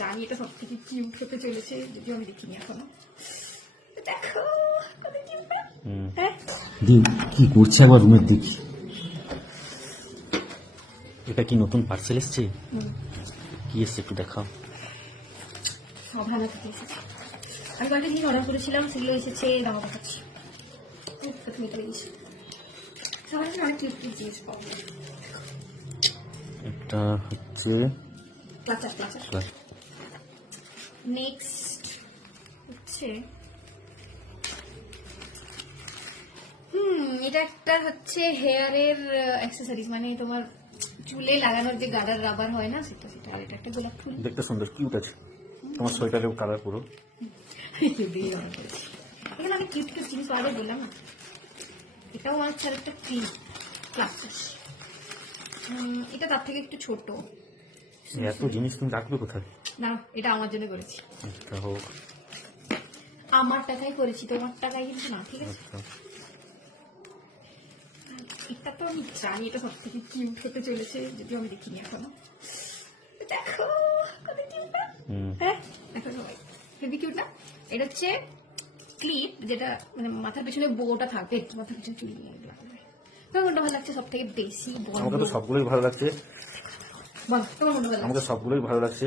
জানি এটা সব থেকে কিউট হতে চলেছে, যদিও আমি দেখিনি এখনো। দেখো কত কিউট না? হ্যাঁ দি কি করছে একবার রুমের দেখি। এটা কি নতুন পার্সেল এসছে? কি এসছে একটু দেখাও। সব ভালো থেকে এসেছে। আমি কয়েকটা জিনিস অর্ডার করেছিলাম, সেগুলো এসেছে, দামও দেখাচ্ছি। প্রথমে তো এসে সবাই অনেক কিউট কিউট জিনিস পাবো। এটা হচ্ছে ক্লাচার নেক্সট হচ্ছে এটা একটা হচ্ছে হেয়ারের অ্যাক্সেসরিজ, মানে তোমার চুলে লাগানোর যে গার্ডার রাবার হয় না, সেটা সেটা। আর এটা একটা গোলাপ ফুল, দেখতে সুন্দর কিউট আছে। তোমার সোয়েটারেও কালার পুরো। এখানে অনেক কিউট কিউট জিনিস পাওয়া যায়, বললাম না। এটাও আমার হচ্ছে একটা ক্রিম ক্লাচার। এটা তার থেকে একটু ছোট। এত জিনিস তুমি রাখবে কোথায়? না, এটা আমার জন্য করেছি, আচ্ছা হোক। আমার টাকায় করেছি, তোমার টাকায় কিন্তু না, ঠিক আছে? আচ্ছা এটা তো আমি জানি এটা সব থেকে কিউট হতে চলেছে, যদিও আমি দেখিনি এখনো। দেখো কত কিউট না? হ্যাঁ দেখো সবাই, হেভি কিউট না? এটা হচ্ছে ক্লিপ, যেটা মানে মাথার পেছনে বোটা থাকবে, মাথার পেছনে চুল নিয়ে এগুলো থাকবে। তোমার কোনটা ভালো লাগছে সব থেকে বেশি? আমাকে তো সবগুলোই ভালো লাগছে। বল তোমার কোনটা ভালো লাগছে? আমাকে সবগুলোই ভালো লাগছে।